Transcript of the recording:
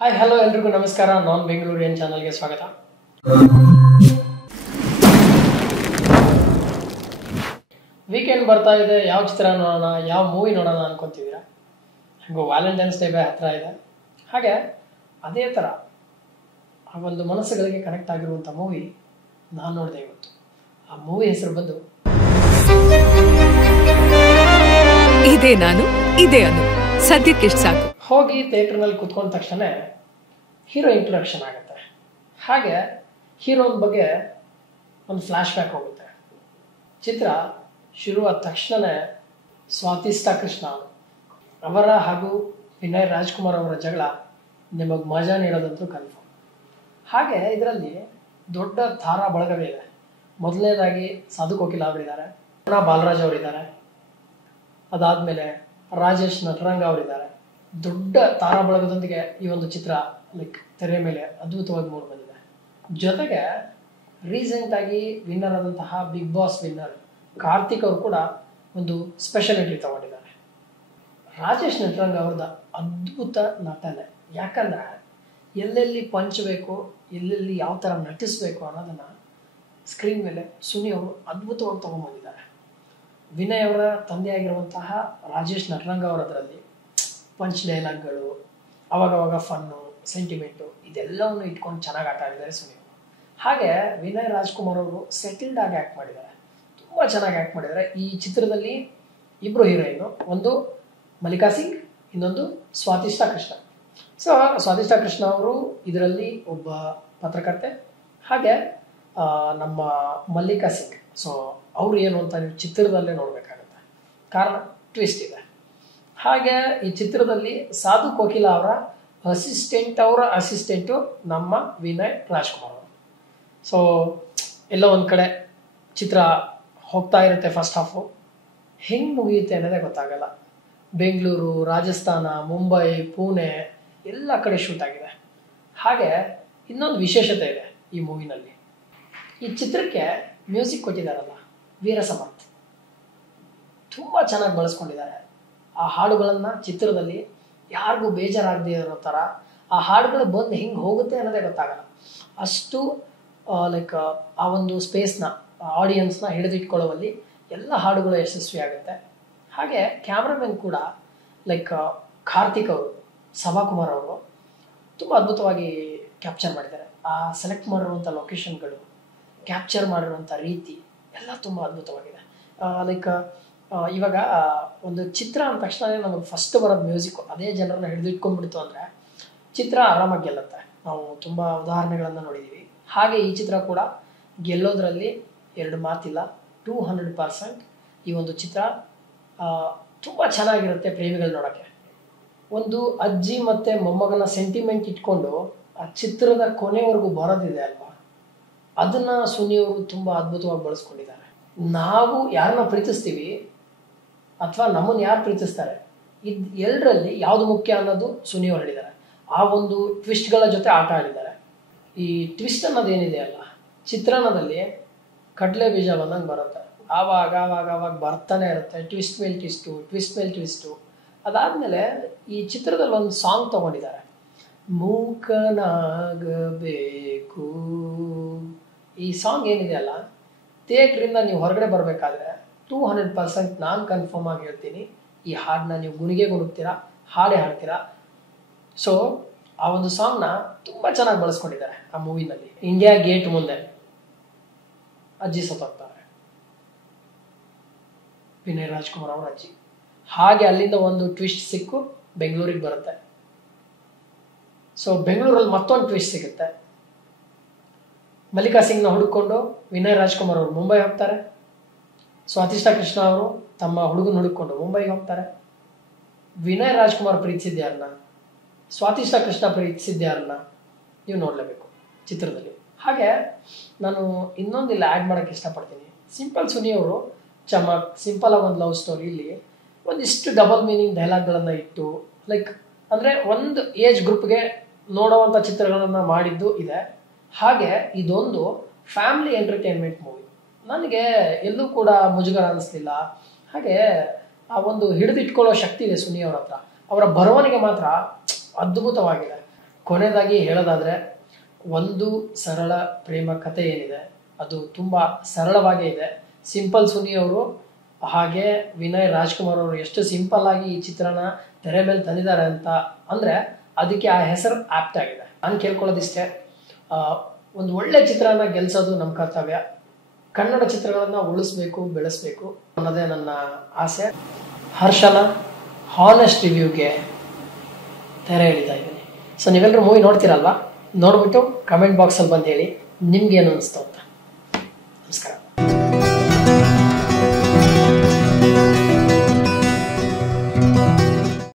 Hi hello ಎಲ್ರಿಗೂ ನಮಸ್ಕಾರ. ನಾನ್ ಬೆಂಗಳೂರಿಯನ್ ಚಾನಲ್ಗೆ ಸ್ವಾಗತ. ವೀಕೆಂಡ್ ಬರ್ತಾ ಇದೆ, ಯಾವ ಚಿತ್ರ ನೋಡೋಣ, ಯಾವ ಮೂವಿ ನೋಡೋಣ ಅನ್ಕೊಂತಿದ್ದೀರಾ? ಹಾಗೂ ವ್ಯಾಲೆಂಟೈನ್ಸ್ ಡೇ ಹತ್ರ ಇದೆ. ಹಾಗೆ ಅದೇ ಥರ ಆ ಒಂದು ಮನಸ್ಸುಗಳಿಗೆ ಕನೆಕ್ಟ್ ಆಗಿರುವಂಥ ಮೂವಿ ನಾನು ನೋಡಿದೆ ಇವತ್ತು. ಆ ಮೂವಿ ಹೆಸರು ಬಂದು ಇದೇ ನಾನು ಇದೇ ಅನು. ಸದ್ಯಕ್ಕಿಷ್ಟು ಸಾಕು. ಹೋಗಿ ಥಿಯೇಟರ್ನಲ್ಲಿ ಕುತ್ಕೊಂಡ ತಕ್ಷಣ ಹೀರೋ ಇಂಟ್ರೊಡಕ್ಷನ್ ಆಗುತ್ತೆ. ಹಾಗೆ ಹೀರೋನ ಬಗ್ಗೆ ಒಂದು ಫ್ಲ್ಯಾಶ್ ಬ್ಯಾಕ್ ಹೋಗುತ್ತೆ. ಚಿತ್ರ ಶುರುವಾದ ತಕ್ಷಣವೇ ಸ್ವಾತಿಷ್ಠ ಕೃಷ್ಣ ಅವರ ಹಾಗೂ ವಿನಯ್ ರಾಜ್ಕುಮಾರ್ ಅವರ ಜಗಳ ನಿಮಗೆ ಮಜಾ ನೀಡೋದಂತೂ ಕನ್ಫರ್ಮ್. ಹಾಗೆ ಇದರಲ್ಲಿ ದೊಡ್ಡ ತಾರಾ ಬಳಗವೇ ಇದೆ. ಮೊದಲನೇದಾಗಿ ಸಾಧು ಕೋಕಿಲ ಅವರಿದ್ದಾರೆ, ಬಾಲರಾಜ್ ಅವರಿದ್ದಾರೆ, ಅದಾದಮೇಲೆ ರಾಜೇಶ್ ನಟರಂಗ ಅವರಿದ್ದಾರೆ. ದೊಡ್ಡ ತಾರಾ ಬಳಗದೊಂದಿಗೆ ಈ ಒಂದು ಚಿತ್ರ ತೆರೆ ಮೇಲೆ ಅದ್ಭುತವಾಗಿ ಮೂಡಿ ಬಂದಿದೆ. ಜೊತೆಗೆ ರೀಸೆಂಟ್ ಆಗಿ ವಿನ್ನರ್ ಆದಂತಹ ಬಿಗ್ ಬಾಸ್ ವಿನ್ನರ್ ಕಾರ್ತಿಕ್ ಅವರು ಕೂಡ ಒಂದು ಸ್ಪೆಷಲ್ ಎಂಟ್ರಿ ತಗೊಂಡಿದ್ದಾರೆ. ರಾಜೇಶ್ ನಟರಂಗ ಅವ್ರದ್ದು ಅದ್ಭುತ ನಟನೆ. ಯಾಕಂದ್ರೆ ಎಲ್ಲೆಲ್ಲಿ ಪಂಚಬೇಕು, ಎಲ್ಲೆಲ್ಲಿ ಯಾವ ಥರ ನಟಿಸ್ಬೇಕು ಅನ್ನೋದನ್ನ ಸ್ಕ್ರೀನ್ ಮೇಲೆ ಸುನಿ ಅವರು ಅದ್ಭುತವಾಗಿ ತಗೊಂಡ್ಬಂದಿದ್ದಾರೆ. ವಿನಯ್ ಅವರ ತಂದೆಯಾಗಿರುವಂತಹ ರಾಜೇಶ್ ನಟರಂಗ ಅವರು ಅದರಲ್ಲಿ ಪಂಚ್ ಡೈಲಾಗ್ಗಳು, ಅವಾಗವಾಗ ಫನ್ನು, ಸೆಂಟಿಮೆಂಟು ಇದೆಲ್ಲವನ್ನು ಇಟ್ಕೊಂಡು ಚೆನ್ನಾಗಿ ಆಟ ಆಡಿದ್ದಾರೆ ಸುನಿ ಅವರು. ಹಾಗೆ ವಿನಯ್ ರಾಜ್ಕುಮಾರ್ ಅವರು ಸೆಟಲ್ಡ್ ಆಗಿ ಆ್ಯಕ್ಟ್ ಮಾಡಿದ್ದಾರೆ, ತುಂಬ ಚೆನ್ನಾಗಿ ಆ್ಯಕ್ಟ್ ಮಾಡಿದ್ದಾರೆ. ಈ ಚಿತ್ರದಲ್ಲಿ ಇಬ್ಬರು ಹೀರೋಯಿನ್ನು, ಒಂದು ಮಲ್ಲಿಕಾ ಸಿಂಗ್, ಇನ್ನೊಂದು ಸ್ವಾತಿಷ್ಠ ಕೃಷ್ಣ. ಸೊ ಸ್ವಾತಿಷ್ಠ ಕೃಷ್ಣ ಅವರು ಇದರಲ್ಲಿ ಒಬ್ಬ ಪತ್ರಕರ್ತೆ. ಹಾಗೆ ನಮ್ಮ ಮಲ್ಲಿಕಾ ಸಿಂಗ್, ಸೊ ಅವ್ರು ಏನು ಅಂತ ನೀವು ಚಿತ್ರದಲ್ಲೇ ನೋಡಬೇಕಾಗುತ್ತೆ, ಕಾರಣ ಟ್ವಿಸ್ಟ್ ಇದೆ. ಹಾಗೆ ಈ ಚಿತ್ರದಲ್ಲಿ ಸಾಧು ಕೋಕಿಲ ಅವರ ಅಸಿಸ್ಟೆಂಟು ನಮ್ಮ ವಿನಯ್ ರಾಜ್ಕುಮಾರ್ ಅವರು. ಸೊ ಎಲ್ಲೋ ಒಂದು ಕಡೆ ಚಿತ್ರ ಹೋಗ್ತಾ ಇರುತ್ತೆ. ಫಸ್ಟ್ ಹಾಫು ಹೆಂಗೆ ಮುಗಿಯುತ್ತೆ ಅನ್ನೋದೇ ಗೊತ್ತಾಗಲ್ಲ. ಬೆಂಗಳೂರು, ರಾಜಸ್ಥಾನ, ಮುಂಬೈ, ಪುಣೆ ಎಲ್ಲ ಕಡೆ ಶೂಟ್ ಆಗಿದೆ. ಹಾಗೆ ಇನ್ನೊಂದು ವಿಶೇಷತೆ ಇದೆ ಈ ಮೂವಿನಲ್ಲಿ. ಈ ಚಿತ್ರಕ್ಕೆ ಮ್ಯೂಸಿಕ್ ಕೊಟ್ಟಿದ್ದಾರಲ್ಲ ವೀರ ಸಮರ್ಥ್, ತುಂಬ ಚೆನ್ನಾಗಿ ಬಳಸ್ಕೊಂಡಿದ್ದಾರೆ. ಆ ಹಾಡುಗಳನ್ನು ಚಿತ್ರದಲ್ಲಿ ಯಾರಿಗೂ ಬೇಜಾರಾಗದೇ ಇರೋ ಥರ ಆ ಹಾಡುಗಳು ಬಂದು ಹೆಂಗೆ ಹೋಗುತ್ತೆ ಅನ್ನೋದೇ ಗೊತ್ತಾಗಲ್ಲ. ಅಷ್ಟು ಆ ಒಂದು ಸ್ಪೇಸ್ನ, ಆಡಿಯನ್ಸ್ನ ಹಿಡಿದಿಟ್ಕೊಳ್ಳುವಲ್ಲಿ ಎಲ್ಲ ಹಾಡುಗಳು ಯಶಸ್ವಿ ಆಗುತ್ತೆ. ಹಾಗೆ ಕ್ಯಾಮ್ರಾಮನ್ ಕೂಡ ಕಾರ್ತಿಕ್ ಅವರು, ಸಭಾಕುಮಾರ್ ಅವರು ತುಂಬ ಅದ್ಭುತವಾಗಿ ಕ್ಯಾಪ್ಚರ್ ಮಾಡಿದ್ದಾರೆ. ಆ ಸೆಲೆಕ್ಟ್ ಮಾಡಿರುವಂಥ ಲೊಕೇಶನ್ಗಳು, ಕ್ಯಾಪ್ಚರ್ ಮಾಡಿರುವಂಥ ರೀತಿ ಎಲ್ಲ ತುಂಬ ಅದ್ಭುತವಾಗಿದೆ. ಇವಾಗ ಒಂದು ಚಿತ್ರ ಅಂದ ತಕ್ಷಣ ನಮಗೆ ಫಸ್ಟ್ ಬರೋದು ಮ್ಯೂಸಿಕ್. ಅದೇ ಜನರನ್ನ ಹಿಡಿದಿಟ್ಕೊಂಡ್ಬಿಡ್ತು ಅಂದರೆ ಚಿತ್ರ ಆರಾಮಾಗಿ ಗೆಲ್ಲುತ್ತೆ. ನಾವು ತುಂಬ ಉದಾಹರಣೆಗಳನ್ನು ನೋಡಿದ್ದೀವಿ. ಹಾಗೆ ಈ ಚಿತ್ರ ಕೂಡ ಗೆಲ್ಲೋದ್ರಲ್ಲಿ ಎರಡು ಮಾತಿಲ್ಲ. 200% ಈ ಒಂದು ಚಿತ್ರ ತುಂಬ ಚೆನ್ನಾಗಿರುತ್ತೆ ಪ್ರೇಮಿಗಳು ನೋಡೋಕ್ಕೆ. ಒಂದು ಅಜ್ಜಿ ಮತ್ತು ಮೊಮ್ಮಗನ ಸೆಂಟಿಮೆಂಟ್ ಇಟ್ಕೊಂಡು ಆ ಚಿತ್ರದ ಕೊನೆವರೆಗೂ ಬರೋದಿದೆ ಅಲ್ವಾ, ಅದನ್ನು ಸುನಿಯವರು ತುಂಬ ಅದ್ಭುತವಾಗಿ ಬಳಸ್ಕೊಂಡಿದ್ದಾರೆ. ನಾವು ಯಾರನ್ನ ಪ್ರೀತಿಸ್ತೀವಿ ಅಥವಾ ನಮ್ಮನ್ನು ಯಾರು ಪ್ರೀತಿಸ್ತಾರೆ, ಇದು ಎಲ್ಲರಲ್ಲಿ ಯಾವುದು ಮುಖ್ಯ ಅನ್ನೋದು ಸುನಿಯವರು ಹೇಳಿದ್ದಾರೆ. ಆ ಒಂದು ಟ್ವಿಸ್ಟ್ಗಳ ಜೊತೆ ಆಟ ಆಡಿದ್ದಾರೆ. ಈ ಟ್ವಿಸ್ಟ್ ಅನ್ನೋದೇನಿದೆ ಅಲ್ಲ, ಚಿತ್ರಾನ್ನದಲ್ಲಿ ಕಡಲೆ ಬೀಜ ಬಂದಂಗೆ ಬರುತ್ತೆ. ಆವಾಗ ಬರ್ತಾನೆ ಇರುತ್ತೆ, ಟ್ವಿಸ್ಟ್ ಮೇಲೆ ಟ್ವಿಸ್ಟು. ಅದಾದಮೇಲೆ ಈ ಚಿತ್ರದಲ್ಲಿ ಒಂದು ಸಾಂಗ್ ತಗೊಂಡಿದ್ದಾರೆ, ಮೂಕನಾಗಬೇಕು. ಈ ಸಾಂಗ್ ಏನಿದೆ ಅಲ್ಲ, ಥಿಯೇಟ್ರಿಂದ ನೀವು ಹೊರಗಡೆ ಬರಬೇಕಾದ್ರೆ 200% ನಾನು ಕನ್ಫರ್ಮ್ ಆಗಿ ಹೇಳ್ತೀನಿ, ಈ ಹಾಡನ್ನ ನೀವು ಗುಣುಗ್ತೀರಾ, ಹಾಡೇ ಹಾಡ್ತೀರಾ. ಸೊ ಆ ಒಂದು ಸಾಂಗ್ನ ತುಂಬ ಚೆನ್ನಾಗಿ ಬಳಸ್ಕೊಂಡಿದ್ದಾರೆ ಆ ಮೂವಿನಲ್ಲಿ. ಇಂಡಿಯಾ ಗೇಟ್ ಮುಂದೆ ಅಜ್ಜಿ ಸತ್ತೋಗ್ತಾರೆ, ವಿನಯ್ ರಾಜ್ಕುಮಾರ್ ಅವರ ಅಜ್ಜಿ. ಹಾಗೆ ಅಲ್ಲಿಂದ ಒಂದು ಟ್ವಿಸ್ಟ್ ಸಿಕ್ಕು ಬೆಂಗಳೂರಿಗೆ ಬರುತ್ತೆ. ಸೊ ಬೆಂಗಳೂರಲ್ಲಿ ಮತ್ತೊಂದು ಟ್ವಿಸ್ಟ್ ಸಿಗುತ್ತೆ. ಮಲ್ಲಿಕಾ ಸಿಂಗ್ನ ಹುಡುಕೊಂಡು ವಿನಯ್ ರಾಜ್ಕುಮಾರ್ ಅವರು ಮುಂಬೈ ಹೋಗ್ತಾರೆ. ಸ್ವಾತಿಷ್ಠ ಕೃಷ್ಣ ಅವರು ತಮ್ಮ ಹುಡುಗನ ಹುಡುಕೊಂಡು ಮುಂಬೈಗೆ ಹೋಗ್ತಾರೆ. ವಿನಯ್ ರಾಜ್ಕುಮಾರ್ ಪ್ರೀತಿಸಿದ್ಯಾರನ್ನ, ಸ್ವಾತಿಷ್ಠ ಕೃಷ್ಣ ಪ್ರೀತಿಸಿದ್ಯಾರನ್ನ ನೀವು ನೋಡಲೇಬೇಕು ಚಿತ್ರದಲ್ಲಿ. ಹಾಗೆ ನಾನು ಇನ್ನೊಂದಿಲ್ಲ ಆ್ಯಡ್ ಮಾಡೋಕ್ಕೆ ಇಷ್ಟಪಡ್ತೀನಿ. ಸಿಂಪಲ್ ಸುನಿ ಅವರು ಸಿಂಪಲ್ ಆಗಿ ಒಂದು ಲವ್ ಸ್ಟೋರಿ, ಇಲ್ಲಿ ಒಂದಿಷ್ಟು ಡಬಲ್ ಮೀನಿಂಗ್ ಡೈಲಾಗ್ಗಳನ್ನು ಇಟ್ಟು ಅಂದರೆ ಒಂದು ಏಜ್ ಗ್ರೂಪ್ಗೆ ನೋಡುವಂಥ ಚಿತ್ರಗಳನ್ನು ಮಾಡಿದ್ದು ಇದೆ. ಹಾಗೆ ಇದೊಂದು ಫ್ಯಾಮಿಲಿ ಎಂಟರ್ಟೈನ್ಮೆಂಟ್ ಮೂವಿ. ನನಗೆ ಎಲ್ಲೂ ಕೂಡ ಮುಜುಗರ ಅನ್ನಿಸ್ಲಿಲ್ಲ. ಹಾಗೆ ಆ ಒಂದು ಹಿಡಿದಿಟ್ಕೊಳ್ಳೋ ಶಕ್ತಿ ಇದೆ ಸುನಿ ಅವ್ರ ಹತ್ರ. ಅವರ ಬರವಣಿಗೆ ಮಾತ್ರ ಅದ್ಭುತವಾಗಿದೆ. ಕೊನೆಯದಾಗಿ ಹೇಳೋದಾದ್ರೆ, ಒಂದು ಸರಳ ಪ್ರೇಮ ಕಥೆ ಏನಿದೆ ಅದು ತುಂಬಾ ಸರಳವಾಗೇ ಇದೆ. ಸಿಂಪಲ್ ಸುನಿ ಅವರು ಹಾಗೆ ವಿನಯ್ ರಾಜ್ಕುಮಾರ್ ಅವರು ಎಷ್ಟು ಸಿಂಪಲ್ ಆಗಿ ಈ ಚಿತ್ರನ ತೆರೆ ಮೇಲೆ ತಂದಿದ್ದಾರೆ ಅಂತ ಅಂದ್ರೆ ಅದಕ್ಕೆ ಆ ಹೆಸರು ಆಪ್ಟ್ ಆಗಿದೆ. ನಾನು ಕೇಳ್ಕೊಳ್ಳೋದಿಷ್ಟೇ, ಒಂದು ಒಳ್ಳೆ ಚಿತ್ರನ ಗೆಲ್ಸೋದು ನಮ್ಮ ಕರ್ತವ್ಯ. ಕನ್ನಡ ಚಿತ್ರಗಳನ್ನ ಉಳಿಸ್ಬೇಕು, ಬೆಳೆಸ್ಬೇಕು ಅನ್ನೋದೇ ನನ್ನ ಆಸೆ. ಹರ್ಷನ ಹಾನೆಸ್ಟ್ ರಿವ್ಯೂಗೆ ತೆರೆ ಎಳಿತಾ ಇದ್ದೀನಿ. ಸೊ ನೀವೆಲ್ಲರೂ ಮೂವಿ ನೋಡ್ತೀರಲ್ವಾ? ನೋಡ್ಬಿಟ್ಟು ಕಮೆಂಟ್ ಬಾಕ್ಸಲ್ಲಿ ಬಂದು ಹೇಳಿ ನಿಮ್ಗೇನು ಅನಿಸ್ತು ಅಂತ.